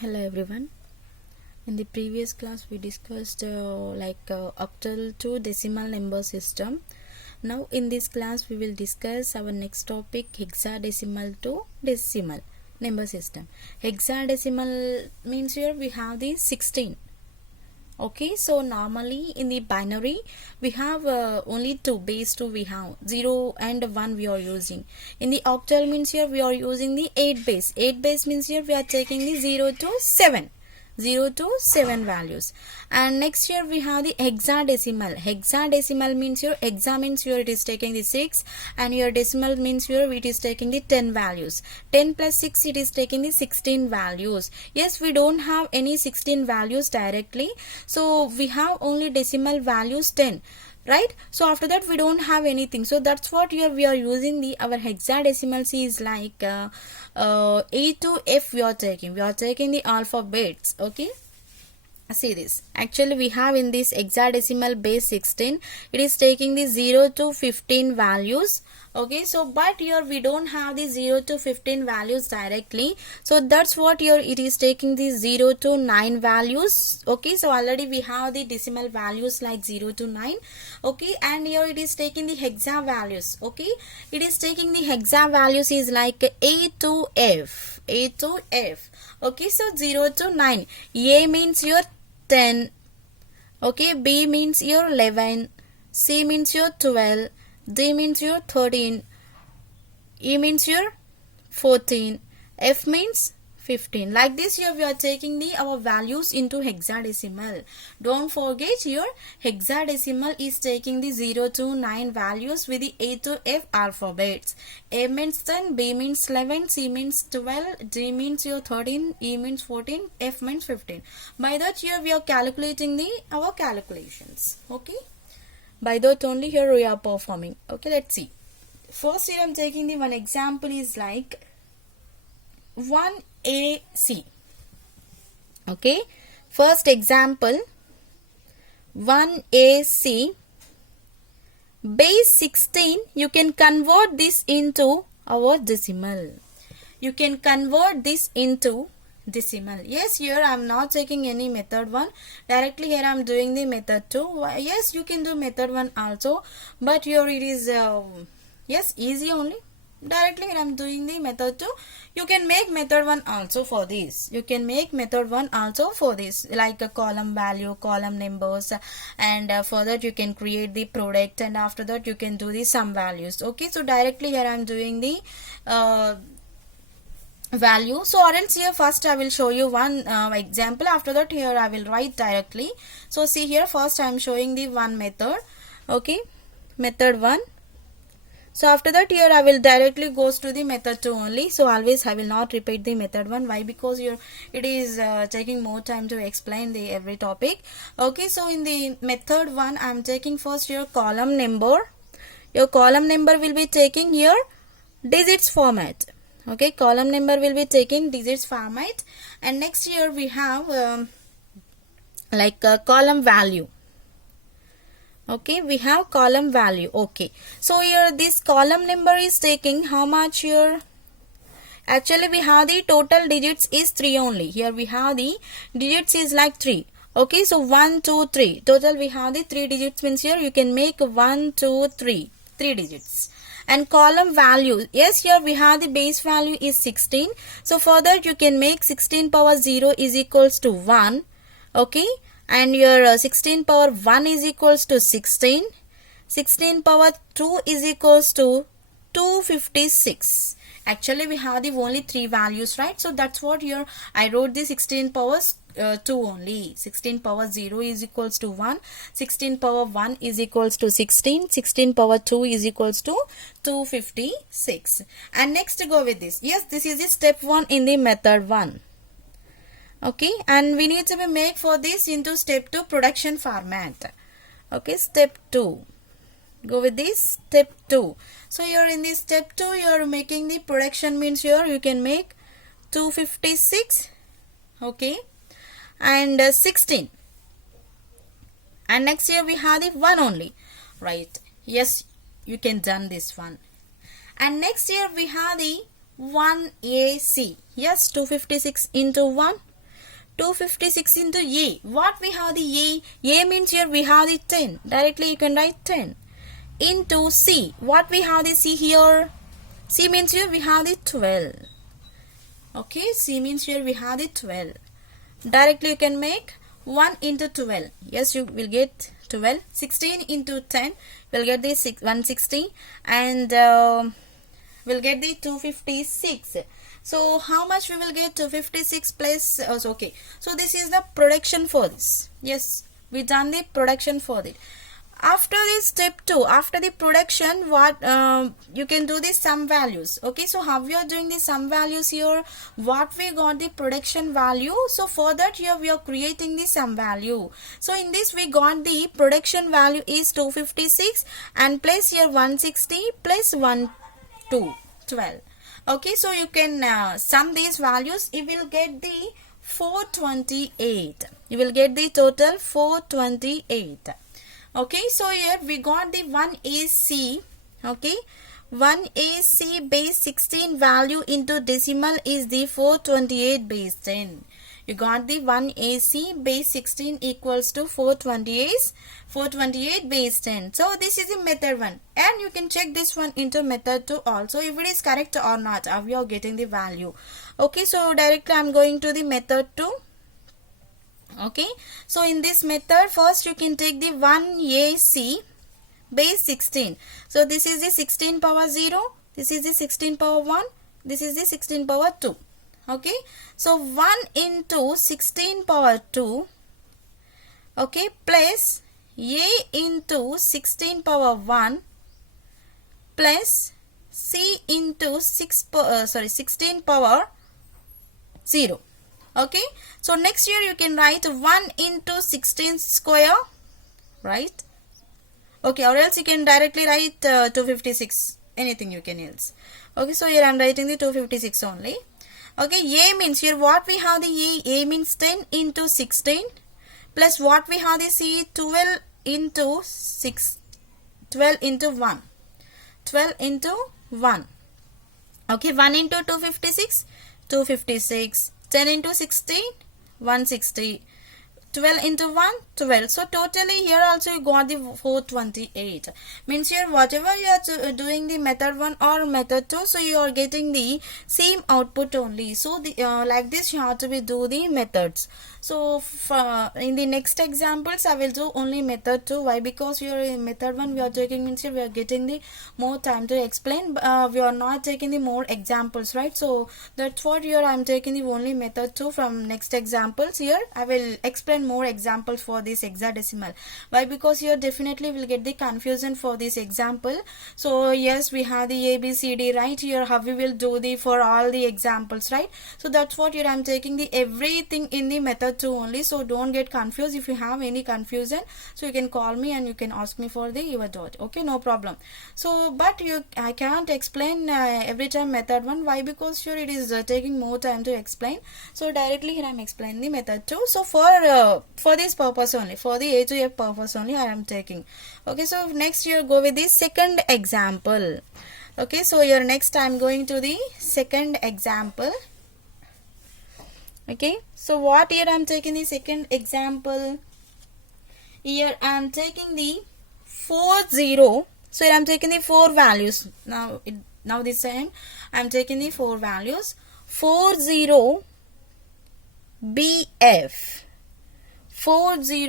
Hello everyone. In the previous class we discussed octal to decimal number system. Now in this class we will discuss our next topic, hexadecimal to decimal number system. Hexadecimal means here we have the 16. Okay, so normally in the binary we have only two, base 2 we have 0 and 1 we are using. In the octal means here we are using the 8 base. 8 base means here we are taking the 0 to 7. 0 to 7 values. And next here we have the hexadecimal. Hexadecimal means your hexa means here it is taking the 6 and your decimal means here it is taking the 10 values. 10 plus 6 it is taking the 16 values. Yes, we don't have any 16 values directly. So we have only decimal values 10. Right, so after that we don't have anything, so that's what here we are using the our hexadecimal is like A to F we are taking the alphabets. Okay, see this, actually we have in this hexadecimal base 16, it is taking the 0 to 15 values. Okay, so but here we don't have the 0 to 15 values directly, so that's what here it is taking the 0 to 9 values. Okay, so already we have the decimal values like 0 to 9. Okay, and here it is taking the hexa values. Okay, it is taking the hexa values is like A to F. Okay, so 0 to 9. A means your 10. Okay, B means your 11, C means your 12, D means your 13, E means your 14, F means 15. Like this here we are taking the our values into hexadecimal. Don't forget your hexadecimal is taking the 0 to 9 values with the A to F alphabets. A means 10, B means 11, C means 12, D means your 13, E means 14, F means 15. By that here we are calculating the our calculations. Okay, by that only here we are performing. Okay, let's see. First here I am taking the one example is like 1AC. Okay, first example 1AC base 16. You can convert this into our decimal. You can convert this into decimal. Yes, here I am not taking any method 1. Directly here I am doing the method 2. Yes, you can do method 1 also, but here it is yes, easy only. Directly here I am doing the method 2. You can make method 1 also for this. You can make method 1 also for this, like a column value, column numbers, and for that you can create the product, and after that you can do the sum values. Okay, so directly here I am doing the value. So or else here first I will show you one example. After that here I will write directly. So see here, first I am showing the one method. Okay, method 1. So after that here I will directly goes to the method 2 only. So always I will not repeat the method 1. Why? Because here it is taking more time to explain the every topic. Okay, so in the method 1 I am taking first your column number. Your column number will be taking here digits format. Okay, column number will be taking digits format, and next here we have like a column value. Okay, we have column value. Okay, so here this column number is taking how much here? Actually we have the total digits is 3 only. Here we have the digits is like 3. Okay, so 1 2 3 total we have the 3 digits, means here you can make 1 2 3 3 digits. And column value, yes, here we have the base value is 16. So for that you can make 16 power 0 is equals to 1. Okay, and your 16 power 1 is equals to 16. 16 power 2 is equals to 256. Actually we have the only 3 values, right? So that's what here I wrote the 16 powers 2 only. 16 power 0 is equals to 1. 16 power 1 is equals to 16. 16 power 2 is equals to 256. And next go with this. Yes, this is the step 1 in the method 1. Okay, and we need to make for this into step 2 production format. Okay, step 2. Go with this step 2. So you're in this step 2, you're making the production, means here you can make 256. Okay, and 16. And next here we have the 1 only, right? Yes, you can done this one. And next here we have the 1AC. Yes, 256 into 1. 256 into A. What we have the A? A means here we have the 10. Directly you can write 10. Into C. What we have the C here? C means here we have the 12. Okay, C means here we have the 12. Directly you can make 1 into 12. Yes, you will get 12. 16 into 10 will get the 160 and we'll get the 256. So how much we will get? 256 plus okay. So this is the production for this. Yes, we done the production for it. After this step 2, after the production, what you can do the sum values. Okay, so how we are doing the sum values here? What we got the production value, so for that here we are creating the sum value. So in this we got the production value is 256 and plus here 160 plus 12. Okay, so you can sum these values. You will get the 428. You will get the total 428. Okay, so here we got the 1AC. Okay, 1AC base 16 value into decimal is the 428 base 10. You got the 1AC base 16 equals to 428 base 10. So this is the method 1 and you can check this one into method 2 also if it is correct or not, how you are getting the value. Okay, so directly I am going to the method 2. Okay, so in this method first you can take the 1AC base 16. So this is the 16 power 0, this is the 16 power 1, this is the 16 power 2. Okay, so 1 into 16 power 2, okay, plus A into 16 power 1 plus C into 16 power 0. Okay, so next here you can write 1 into 16 square, right? Okay, or else you can directly write 256, anything you can else. Okay, so here I am writing the 256 only. Okay, A means here what we have the A means 10 into 16 plus what we have the C 12 into 6, 12 into 1, 12 into 1. Okay, 1 into 256, 256. 10 into 16, 160. 12 into 1, 12. So totally here also you got the 428. Means here whatever you are doing the method 1 or method 2, so you are getting the same output only. So the like this you have to be do the methods. So in the next examples I will do only method 2. Why? Because we are in method 1 we are taking, means here we are getting the more time to explain. We are not taking the more examples, right? So that's what here I am taking the only method 2 from next examples. Here I will explain more examples for this hexadecimal. Why? Because here definitely will get the confusion for this example. So yes, we have the ABCD right here, how we will do the for all the examples, right? So that's what here I am taking the everything in the method 2 only. So don't get confused. If you have any confusion, so you can call me and you can ask me for the your doubt. Okay, no problem. So but I can't explain every time method 1. Why? Because here it is taking more time to explain. So directly here I am explaining the method 2. So for this purpose only, for the A to F purpose only I am taking. Okay, so next you go with the second example. Okay, so here next I am going to the second example. Okay, so what here I am taking the second example. Here I am taking the 40. So here I am taking the 4 values. Now this time I am taking the 4 values. 40 BF. 40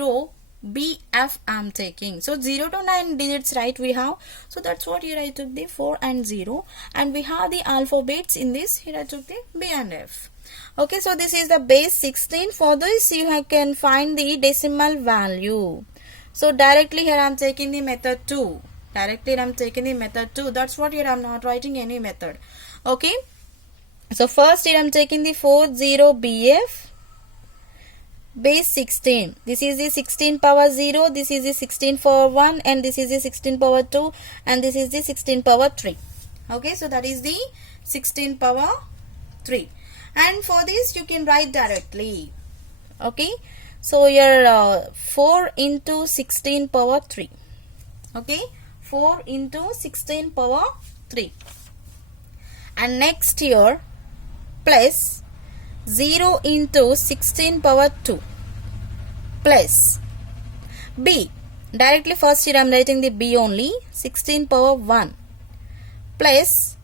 BF I am taking. So 0 to 9 digits, right, we have. So that's what here I took the 4 and 0. And we have the alphabets in this. Here I took the B and F. Okay, so this is the base 16. For this you can find the decimal value. So directly here I am taking the method 2. Directly I am taking the method 2. That's what here I am not writing any method. Okay. So first here I am taking the 40 BF base 16. This is the 16 power 0. This is the 16 power 1. And this is the 16 power 2. And this is the 16 power 3. Okay. So that is the 16 power 3. And for this you can write directly. Okay. So here 4 into 16 power 3. Okay. 4 into 16 power 3. And next here plus 0 into 16 power 2 plus b. Directly first here I am writing the b only, 16 power 1 plus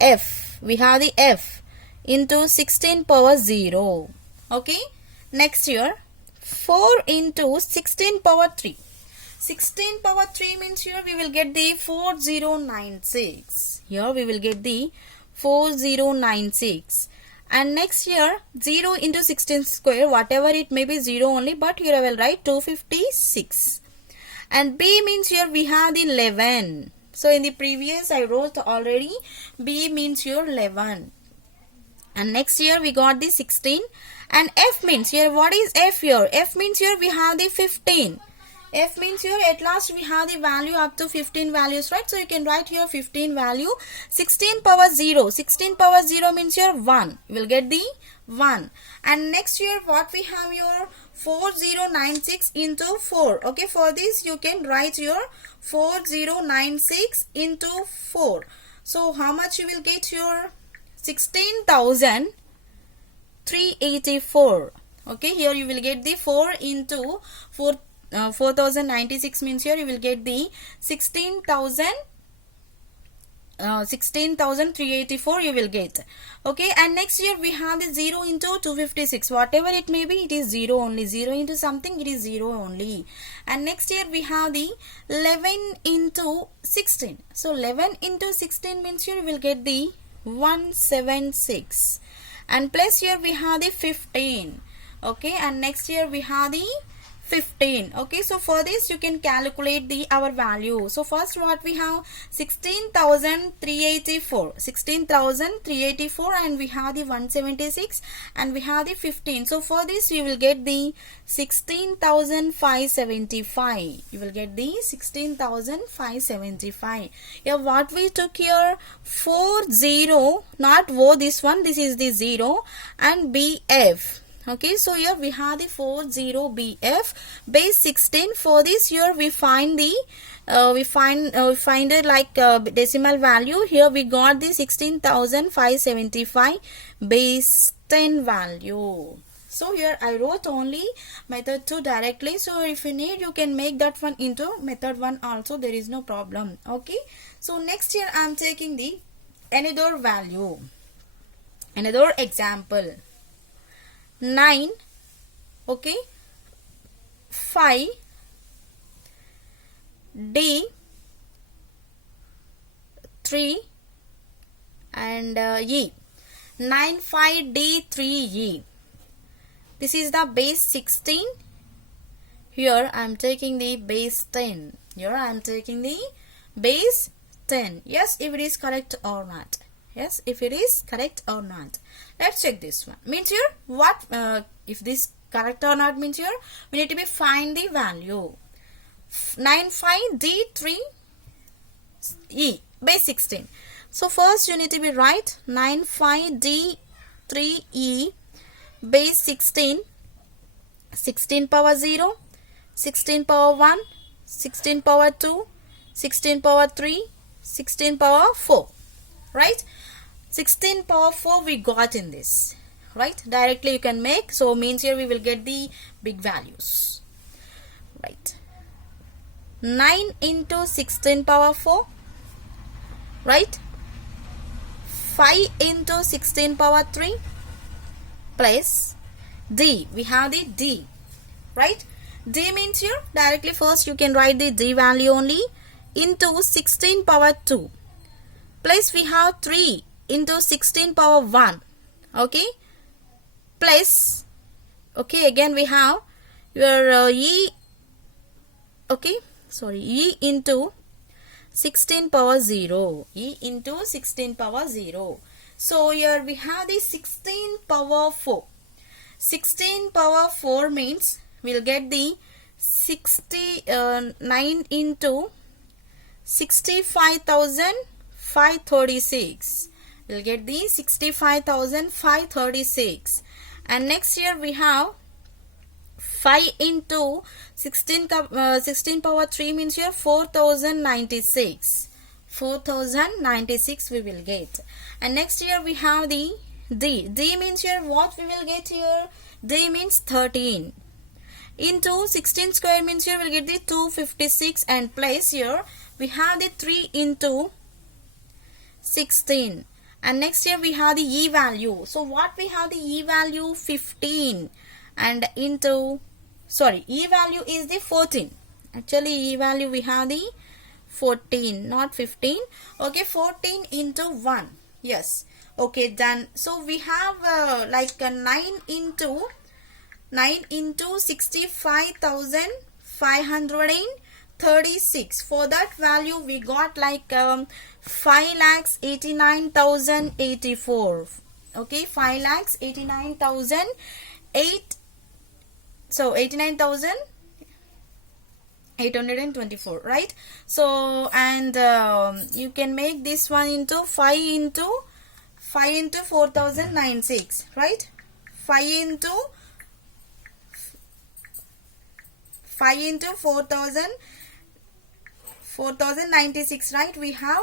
f. We have the f into 16 power 0. Okay. Next here 4 into 16 power 3. 16 power 3 means here we will get the 4096. Here we will get the 4096. And next here 0 into 16 square, whatever it may be 0 only, but here I will write 256. And b means here we have the 11. So in the previous I wrote already, b means here 11. And next here we got the 16. And f means here, what is f here? F means here we have the 15. F means here at last we have the value up to 15 values, right? So you can write here 15 value. 16 power 0. 16 power 0 means here 1. You will get the 1. And next here what we have here, 4096 into 4. Okay, for this you can write here 4096 into 4. So how much you will get here? 16,384. Okay, here you will get the 4 into 4. 4096 means here you will get the 16,384 you will get. Okay, and next here we have the 0 into 256. Whatever it may be, it is 0 only. 0 into something, it is 0 only. And next here we have the 11 into 16. So 11 into 16 means here you will get the 176. And plus here we have the 15. Okay, and next here we have the 15. Okay, so for this you can calculate the our value. So first what we have, 16,384. 16,384, and we have the 176 and we have the 15. So for this you will get the 16,575. You will get the 16,575. Yeah, what we took here, 40, not O, this one, this is the 0, and BF. Okay, so here we have the 40BF base 16. For this here we find the we find it like decimal value. Here we got the 16,575 base 10 value. So here I wrote only method 2 directly. So if you need, you can make that one into method 1 also. There is no problem. Okay, so next here I am taking the another value, another example. 9, okay, 5, D, 3, and E. 9, 5, D, 3, E. This is the base 16. Here I am taking the base 10. Here I am taking the base 10. Yes, if it is correct or not. Yes, if it is correct or not. Let's check this one. Means here what if this correct or not means here we need to be find the value. 95D3E base 16. So first you need to be write 95D3E base 16. 16 power 0, 16 power 1, 16 power 2, 16 power 3, 16 power 4. Right? 16 power 4 we got in this, right? Directly you can make. So means here we will get the big values, right? 9 into 16 power 4, right? 5 into 16 power 3 plus D. We have the D, right? D means here directly first you can write the D value only into 16 power 2 plus we have 3 into 16 power 1, okay, plus, okay, again we have your E, okay, sorry, E into 16 power 0, E into 16 power 0. So here we have the 16 power 4. 16 power 4 means we'll get the 9 into 65,536. We'll get the 65,536. And next here we have 5 into 16 power 3 means here 4,096. 4,096 we will get. And next here we have the D. D means here what we will get here? D means 13. Into 16 square means here we'll get the 256 and place here we have the 3 into 16. And next here we have the E value. So what we have the E value? 15. And into, sorry, E value is the 14. Actually E value we have the 14, not 15. Okay, 14 into 1. Yes. Okay, done. So we have 9 into 65,536. For that value we got like 5,89,084. Okay, 5,89,008. So 89,824, right? So and you can make this one into 5 into 4,096, right? 5 into 4,096, right? We have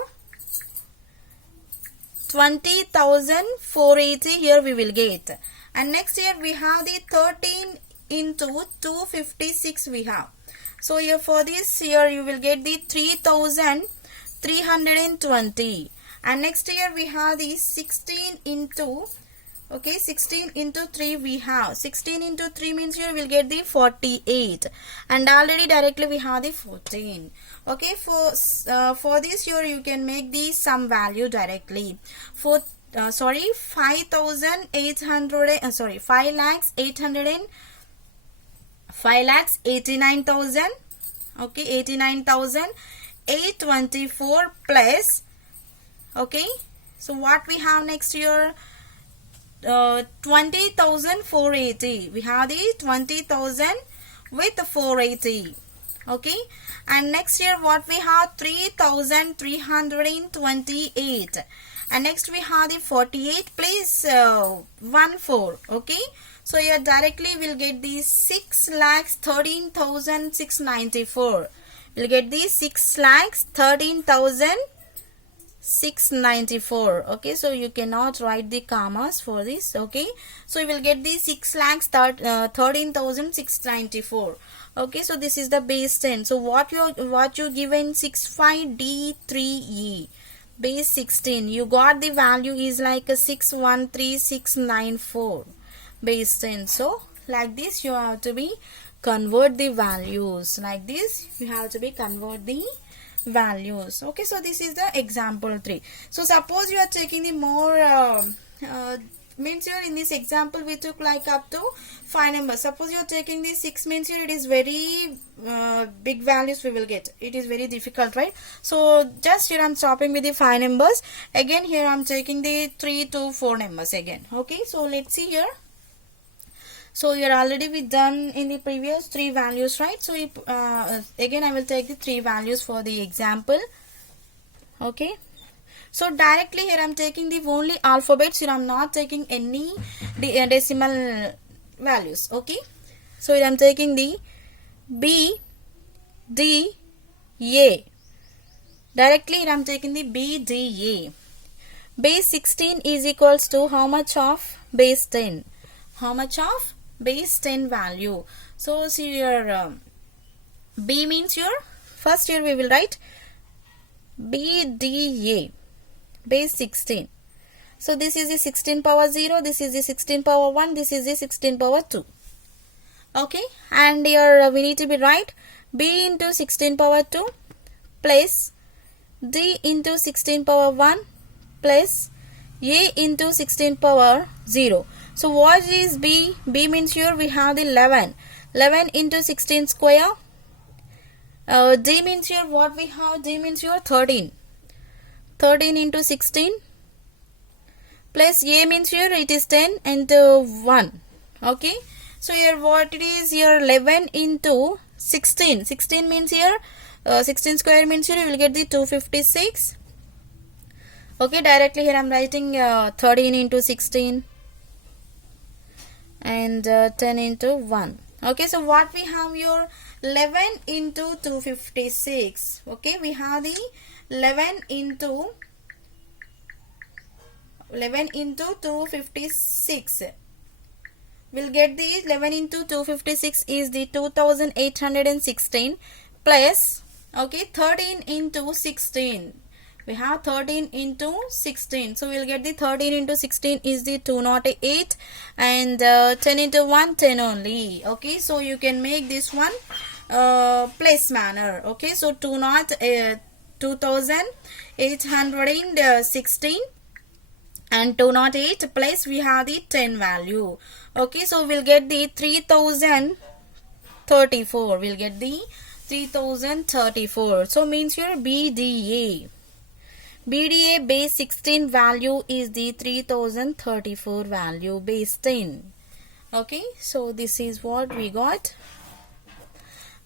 20,480 here we will get. And next here we have the 13 into 256 we have. So here for this here you will get the 3,320. And next here we have the 16 into, okay, 16 into 3 we have. 16 into 3 means here we'll get the 48. And already directly we have the 14. Okay, for this here you can make the sum value directly. For 5,800, sorry, 5,89,000. Okay, 89,824 plus. Okay, so what we have next here? 20,480. We have the 20,000 with 480. Okay, and next here what we have? 3,328. And next we have the 48 plus 14. Okay, so here directly we'll get the 6,13,694. We'll get the 6,13,694. Okay, so you cannot write the commas for this. Okay, so you will get the 6,13,694. Okay, so this is the base 10. So what you given 65D3E base 16, you got the value is like a 613694 base 10. So like this you have to be convert the values. Like this you have to be convert the values. Okay, so this is the example 3. So suppose you are taking the more means here in this example we took like up to 5 numbers. Suppose you are taking the 6 means here it is very big values we will get. It is very difficult, right? So just here I am stopping with the 5 numbers. Again here I am taking the 3 to 4 numbers again. Okay, so let's see here. So here already we done in the previous 3 values, right? So again I will take the 3 values for the example. Okay, so directly here I am taking the only alphabets. Here I am not taking any decimal values. Okay, so here I am taking the B, D, A. Directly here I am taking the B, D, A. Base 16 is equals to how much of base 10? How much of base 10 value? So see your B means your, first here we will write B, D, A. Base 16. So this is the 16 power 0, this is the 16 power 1, this is the 16 power 2. Okay, and here we need to be right B into 16 power 2 plus D into 16 power 1 plus A into 16 power 0. So what is B? B means here we have the 11. 11 into 16 square. D means here what we have? D means here 13. 13 into 16 plus A means here it is 10 into 1. Okay, so here what it is here? 11 into 16. 16 means here 16 square means here you will get the 256. Okay, directly here I am writing 13 into 16 and 10 into 1. Okay, so what we have here? 11 into 256. Okay, we have the 11 into 11 into 256. We'll get the 11 into 256 is the 2816 plus, okay, 13 into 16. We have 13 into 16. So we'll get the 13 into 16 is the 208 and 10 into 1, 10 only. Okay, so you can make this one place manner. Okay, so 2816 and 208 plus we have the 10 value. Okay, so we'll get the 3034. We'll get the 3034. So means your BDA base 16 value is the 3034 value base 10. Okay, so this is what we got.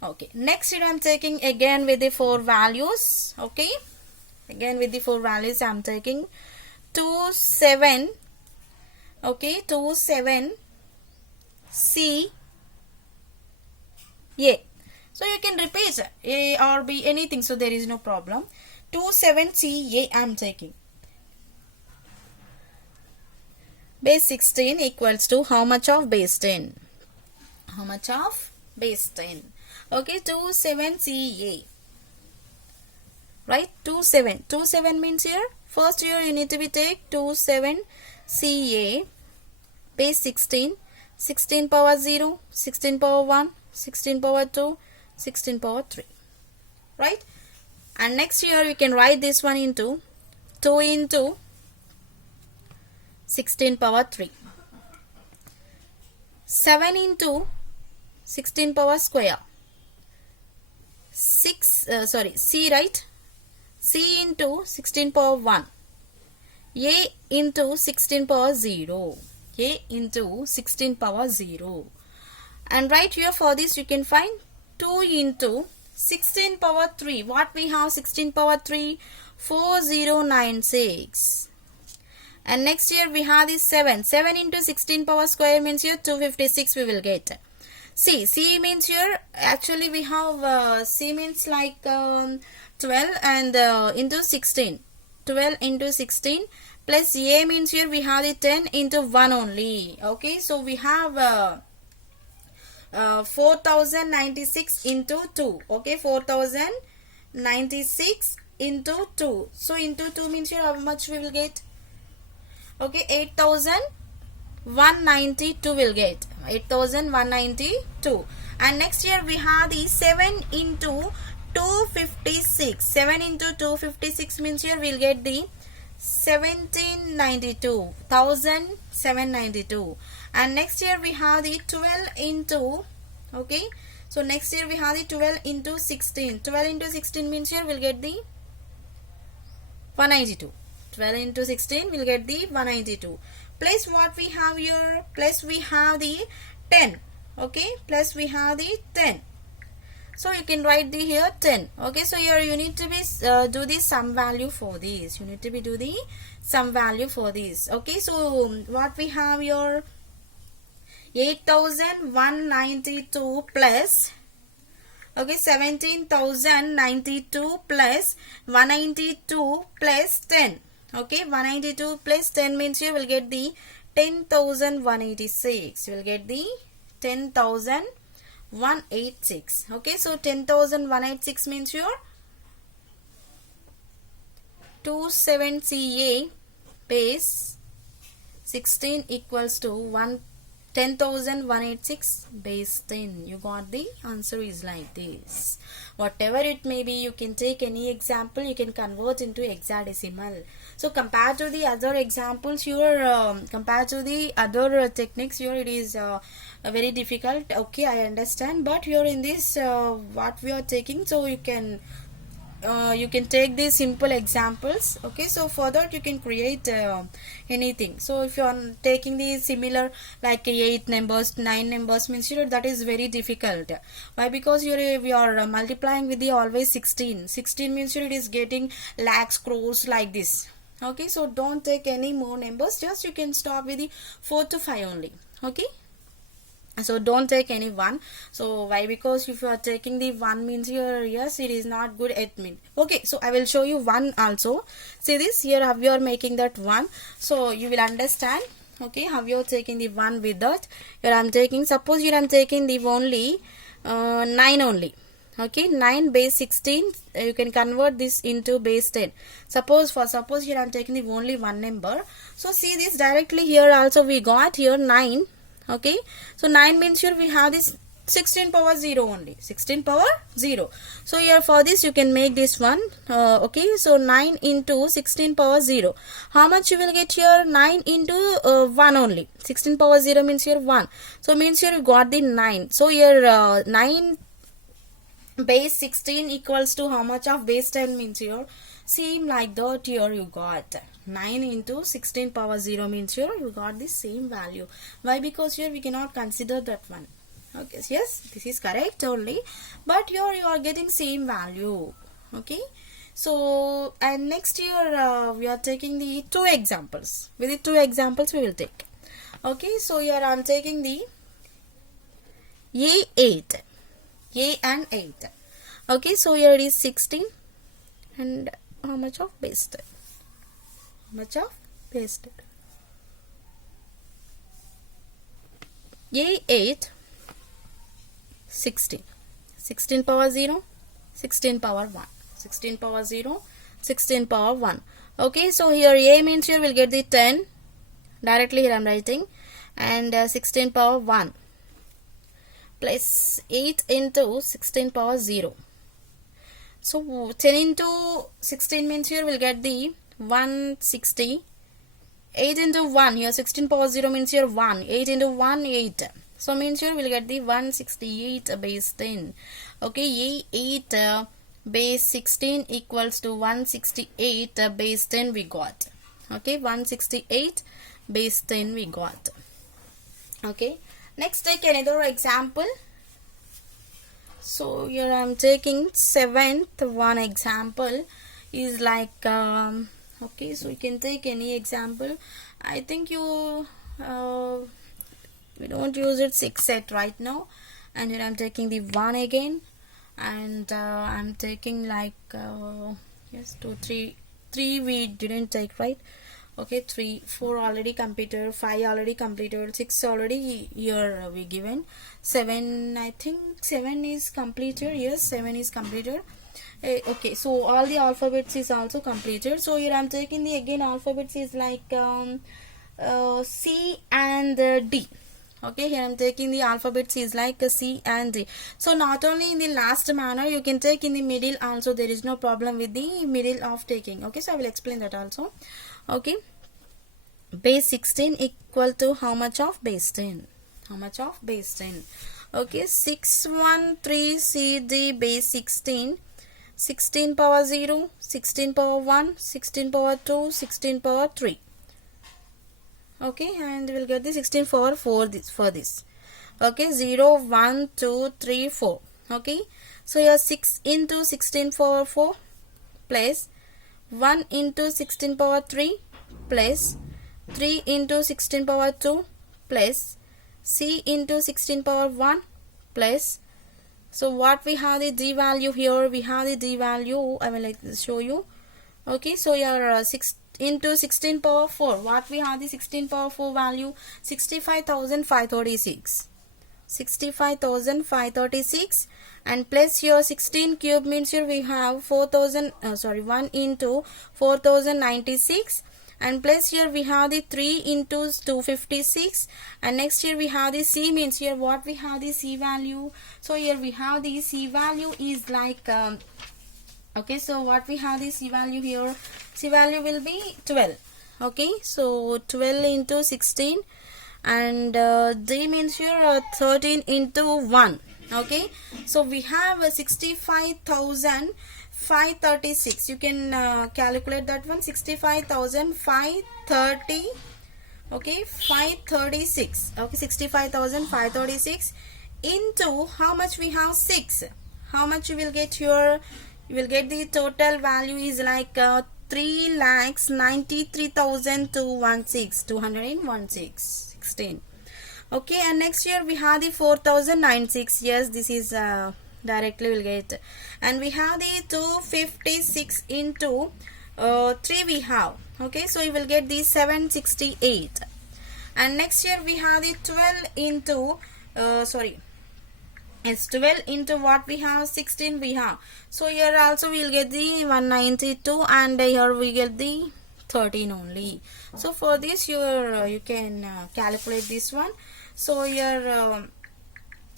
Okay, next I'm taking again with the 4 values. Okay, again with the 4 values I'm taking 27. Okay, 27 C A. So you can repeat A or B, anything, so there is no problem. 27 C A I'm taking. Base 16 equals to how much of base 10? How much of base 10? Okay, 27 C A. Right, 27. 27 means here, first here you need to be take 27 C A base 16. 16 power 0, 16 power 1, 16 power 2, 16 power 3. Right? And next here we can write this one into 2 into 16 power 3. 7 into 16 power square. C, right? C into 16 power 1. A into 16 power 0. A into 16 power 0. And right here for this you can find 2 into 16 power 3. What we have 16 power 3? 4096. And next here we have this 7. 7 into 16 power square means here 256 we will get. C means here actually we have C means like 12 and into 16. 12 into 16 plus A means here we have the 10 into 1 only. Okay, so we have 4096 into 2. Okay, 4096 into 2. So into 2 means here how much we will get? Okay, 8192 will get. 8192. And next here we have the 7 into 256. 7 into 256 means here we'll get the 1792. 1792. And next here we have the 12 into, okay, so next here we have the 12 into 16. 12 into 16 means here we'll get the 192. 12 into 16 we'll get the 192. Plus what we have here? Plus we have the 10. Okay, plus we have the 10. So you can write the here 10. Okay, so here you need to be do the sum value for this. You need to be do the sum value for this. Okay, so what we have here? 8192 plus, okay, 17,092 plus 192 plus 10. Okay, 192 plus 10 means you will get the 10,186. You will get the 10,186. Okay, so 10,186 means your 27 CA base 16 equals to 10,186 base 10. You got the answer is like this. Whatever it may be, you can take any example, you can convert into hexadecimal. So compared to the other examples, your compared to the other techniques, here it is very difficult. Okay, I understand, but here in this what we are taking, so you can take these simple examples. Okay, so for that you can create anything. So if you are taking these similar like 8 numbers, 9 numbers means that is very difficult. Why? Because we are multiplying with the always 16 means it is getting lakhs, crores like this. Okay, so don't take any more numbers, just you can stop with the 4 to 5 only. Okay, So don't take any one. So why? Because if you are taking the one means here, yes, it is not good at mean. Okay, so I will show you one also. See this here, how you are making that one, so you will understand. Okay, how you are taking the one with that. Here I am taking, suppose here I am taking the only 9 only. Okay, 9 base 16, you can convert this into base 10. Suppose here I am taking the only one number. So see this directly here also we got here 9. Okay, so 9 means here we have this 16 power 0 only, 16 power 0. So here for this you can make this one. Okay, so 9 into 16 power 0, how much you will get here? 9 into 1 only. 16 power 0 means here 1, so means here you got the 9. So here 9 base 16 equals to how much of base 10 means here? Same like that here you got 9 into 16 power 0 means here you got the same value. Why? Because here we cannot consider that one. Okay, yes, this is correct only, but here you are getting same value. Okay, so and next year we are taking the two examples. With the two examples we will take. Okay, so here I am taking the A8, A and 8. Okay, so here it is 16 and how much of base 10? How much of base 10? A8 16, 16 power 0, 16 power 1, 16 power 0, 16 power 1. Okay, so here A means here we'll get the 10, directly here I'm writing, and 16 power 1 plus 8 into 16 power 0. So 10 into 16 means here we'll get the 160. 8 into 1 here, 16 power 0 means here 1. 8 into 1, 8. So means here we'll get the 168 base 10. Okay, 8 base 16 equals to 168 base 10 we got. Okay, 168 base 10 we got. Okay, next take another example. So here I am taking 7th one example is like okay, so you can take any example. I think you we don't use it 6 set right now, and here I'm taking the 1 again, and I'm taking like yes 2 3 we didn't take, right? Okay, 3 4 already completed, 5 already completed, 6 already here we given, 7 I think 7 is completed. Yes, 7 is completed. Okay, so all the alphabets is also completed. So here I'm taking the again alphabets is like C and D. Okay, here I'm taking the alphabets is like C and D. So not only in the last manner, you can take in the middle also. There is no problem with the middle of taking. Okay, so I will explain that also. Okay, base 16 equal to how much of base 10? How much of base 10? Okay, 613 CD base 16. 16 power 0, 16 power 1, 16 power 2, 16 power 3. Okay, and we'll get the 16 power 4 for this. Okay, 0, 1, 2, 3, 4. Okay, so here 6 into 16 power 4 plus 1 into 16 power 3 plus 3 into 16 power 2 plus C into 16 power 1 plus. So what we have the D value here, we have the D value, I will show you. Okay, so your 6 into 16 power 4, what we have the 16 power 4 value? 65,536. 65,536, and plus here 16 cube means here we have 1 into 4096, and plus here we have the 3 into 256, and next here we have the C means here what we have the C value. So here we have the C value is like okay, so what we have the C value here, C value will be 12. Okay, so 12 into 16, and D means here 13 into 1. Okay, so we have 65,536. You can calculate that one. 65,530. Okay, 536. Okay, 65,536 into how much we have? 6. How much you will get here? You will get the total value is like 3,93,216. 16. Okay, and next here we have the 4096. Yes, this is directly will get. And we have the 256 into 3 we have. Okay, so you will get the 768. And next here we have the 12 into it's 12 into what we have, 16 we have. So here also we will get the 192, and here we get the 13 only. So for this you can calculate this one. So here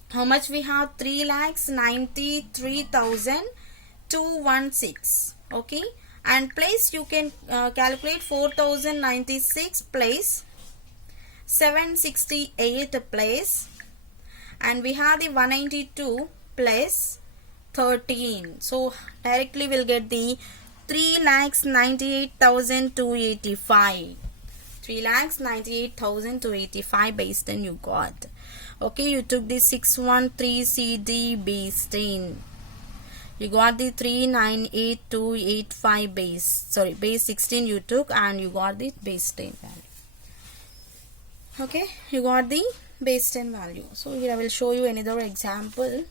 how much we have, 3,93,216. okay, and place you can calculate 4096 place 768 place, and we have the 192 plus 13. So directly we'll get the 3,98,285. 3,98,285 base 10 you got. Okay, you took the 613 CD base 10. You got the 398,285 base. Sorry, base 16 you took, and you got the base 10 value. Okay, you got the base 10 value. So here I will show you another example.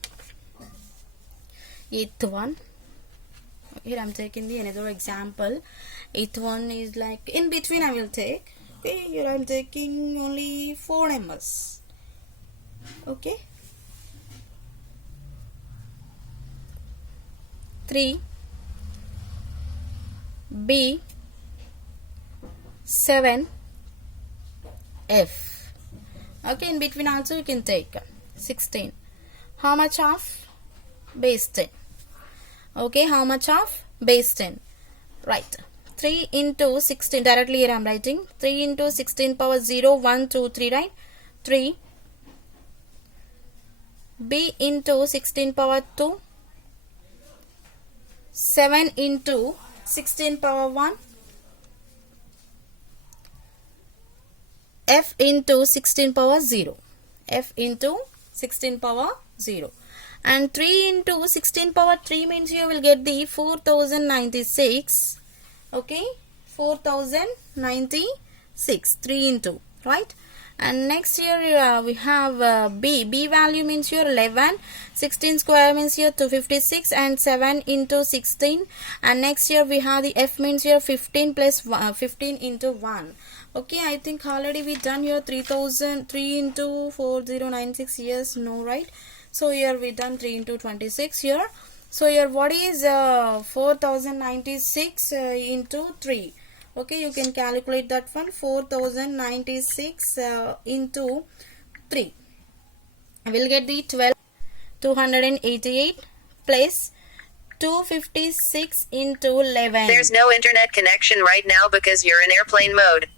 8th one. Here I am taking the another example. 8th one is like in between I will take. Okay, here I am taking only 4 numbers. Okay, 3 B 7 F. Okay, in between also you can take 16. How much of base 10? Okay, how much of base 10? Right. 3 into 16. Directly here I am writing 3 into 16 power 0, 1, 2, 3, right? 3. B into 16 power 2. 7 into 16 power 1. F into 16 power 0. F into 16 power 0. And 3 into 16 power 3 means you will get the 4096. Okay, 4096. 3 into, right? And next here we have B. B value means your 11. 16 square means here 256, and 7 into 16. And next here we have the F means here 15 plus 15 into 1. Okay, I think already we done here 3 into 4096. Yes, no, right? So here we done 3 into 26 here. So here what is 4096 into 3? Okay, you can calculate that one. 4096 into 3. We'll get the 12,288 plus 256 into 11. There's no internet connection right now because you're in airplane mode.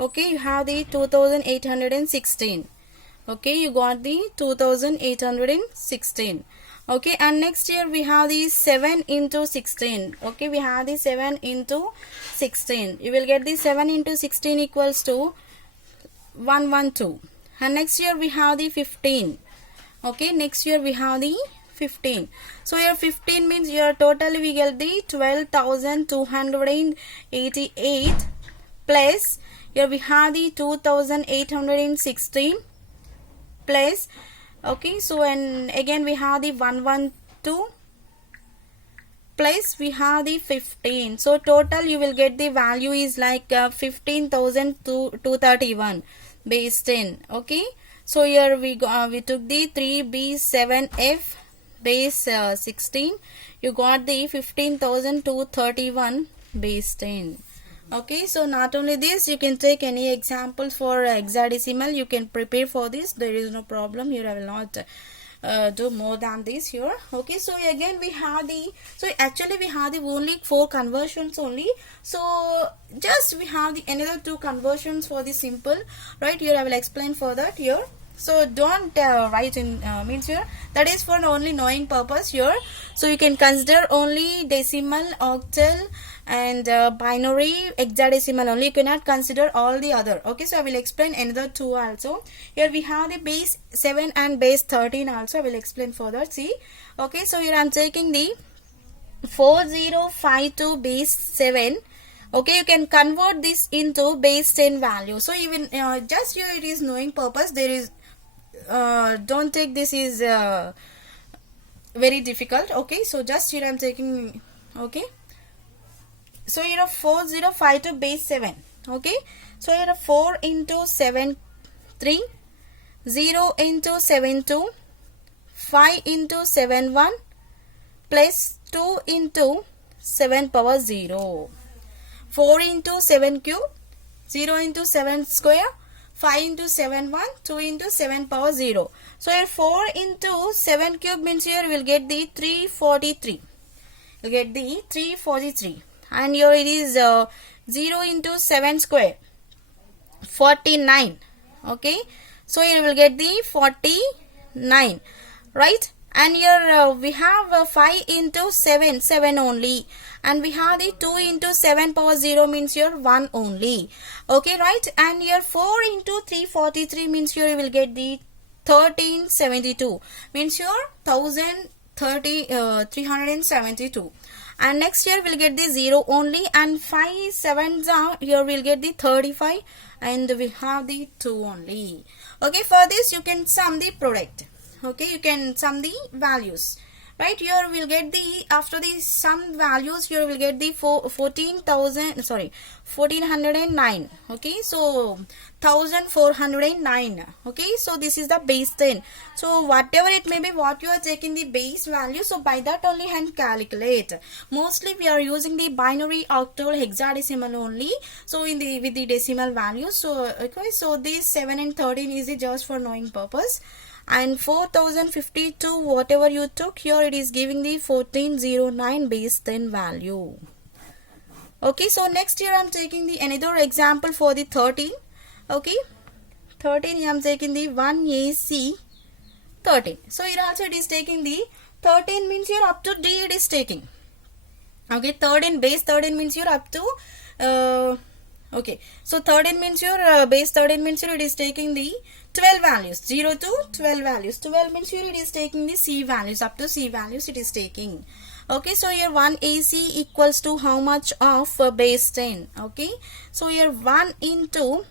Okay, you have the 2816. Okay, you got the 2816. Okay, and next here we have the 7 into 16. Okay, we have the 7 into 16. You will get the 7 into 16 equals to 112. And next here we have the 15. Okay, next here we have the 15. So here 15 means your total we get the 12,288 plus here we have the 2816 plus. Okay, so and again we have the 112 plus we have the 15. So total you will get the value is like 15,231 base 10. Okay, so here we took the 3B7F base 16. You got the 15,231 base 10. Okay, so not only this, you can take any example for hexadecimal. You can prepare for this. There is no problem here. I will not do more than this here. Okay, so again we have the, so actually we have the only 4 conversions only. So just we have the another 2 conversions for the simple, right? Here I will explain for that here. So don't write in means here, that is for only knowing purpose here. So you can consider only decimal, octal and binary, hexadecimal only. You cannot consider all the other. Okay, so I will explain another 2 also. Here we have the base 7 and base 13 also. I will explain further. See, okay, so here I am taking the 4052 base 7. Okay, you can convert this into base 10 value. So even just here it is knowing purpose. There is don't take this is very difficult. Okay, so just here I'm taking. Okay, so here 4052 base 7. Okay, so here 4 into 7 3, 0 into 7 2, 5 into 7 1 plus 2 into 7 power 0. 4 into 7 cube, 0 into 7 square, 5 into 7 1, 2 into 7 power 0. So here 4 into 7 cube means here we will get the 343. You get the 343. And here it is 0 into 7 square, 49. Okay, so here we will get the 49, right? And here we have 5 into 7, 7 only. And we have the 2 into 7 power 0 means here 1 only. Okay, right? And here 4 into 343 means here you will get the 1372. Means here 372. And next here we'll get the 0 only. And 5 7s are here we'll get the 35. And we have the 2 only. Okay, for this you can sum the product. Okay, you can sum the values, right? Here we'll get the, after the sum values, here we'll get the 1409. Okay, so 1409. Okay, so this is the base 10. So whatever it may be, what you are taking the base value, so by that only and calculate. Mostly we are using the binary, octal, hexadecimal only, so in the with the decimal value. So okay, so this 7 and 13 is just for knowing purpose. And 4052 whatever you took, here it is giving the 1409 base 10 value. Okay, so next here I'm taking the another example for the 13. Okay, 13 I am taking the 1AC 13. So here also it is taking the 13 means here up to D it is taking. Okay, 13 base 13 means here up to okay, so 13 means your base 13 means here it is taking the 12 values, 0 to 12 values. 12 means here it is taking the C values, up to C values it is taking. Okay, so here 1 AC equals to how much of base 10? Okay, so here 1 into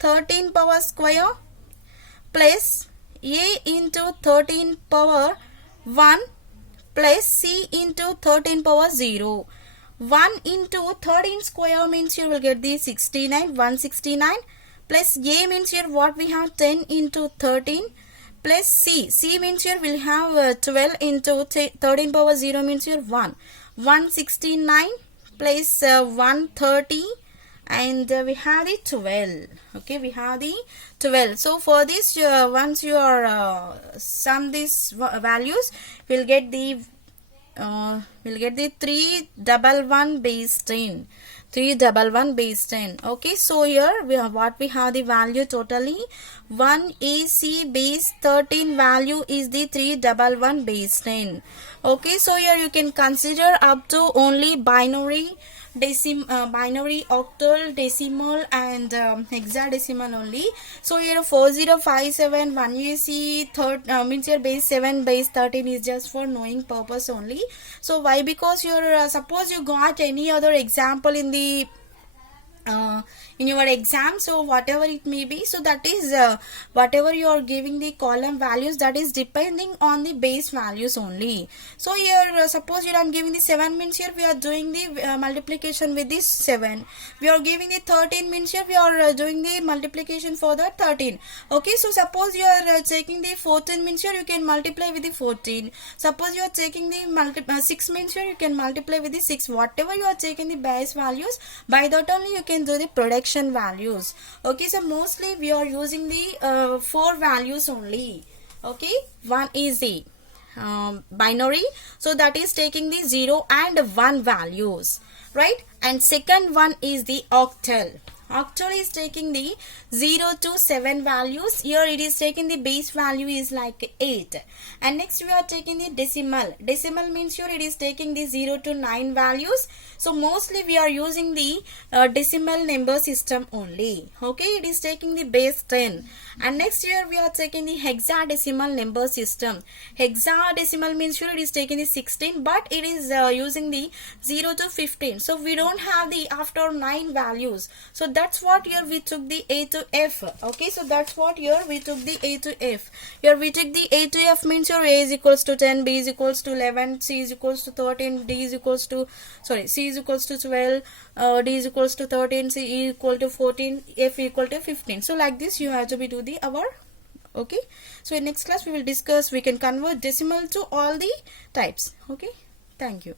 13 power square plus A into 13 power 1 plus C into 13 power 0. 1 into 13 square means you will get the 69, 169, plus A means here what we have 10 into 13 plus C means here we'll have 12 into 13 power 0 means here 1. 169 plus 130 and we have the 12. Okay, we have the 12. So for this once you are sum these values, we'll get the 311 base 10. 311 base 10. Okay, so here we have what we have the value totally 1 AC base 13 value is the 311 base 10. Okay, so here you can consider up to only binary, binary, octal, decimal and hexadecimal only. So here 4057 1 AC means your base 7 base 13 is just for knowing purpose only. So why? Because you're suppose you got any other example in the in your exam, so whatever it may be, so that is whatever you are giving the column values, that is depending on the base values only. So here suppose here I am giving the 7 means here we are doing the multiplication with this 7. We are giving the 13 means here we are doing the multiplication for the 13. Okay, so suppose you are taking the 14 means here you can multiply with the 14. Suppose you are taking the 6 means here you can multiply with the 6. Whatever you are taking the base values, by that only you can do the production values. Okay, so mostly we are using the 4 values only. Okay, one is the binary, so that is taking the 0 and 1 values, right? And second one is the octal. Octal is taking the 0 to 7 values. Here it is taking the base value is like 8. And next we are taking the decimal. Decimal means here it is taking the 0 to 9 values. So mostly we are using the decimal number system only. Okay, it is taking the base 10. And next here we are taking the hexadecimal number system. Hexadecimal means here it is taking the 16, but it is using the 0 to 15. So we don't have the after 9 values. So that's what here we took the A to F. Okay, so that's what here we took the A to F. Here we took the A to F means your A is equals to 10, B is equals to 11, C is equals to 13, D is equals to, C is equals to 12, D is equals to 13, C is equal to 14, F equal to 15. So like this you have to be do the our. Okay, so in next class we will discuss, we can convert decimal to all the types. Okay, thank you.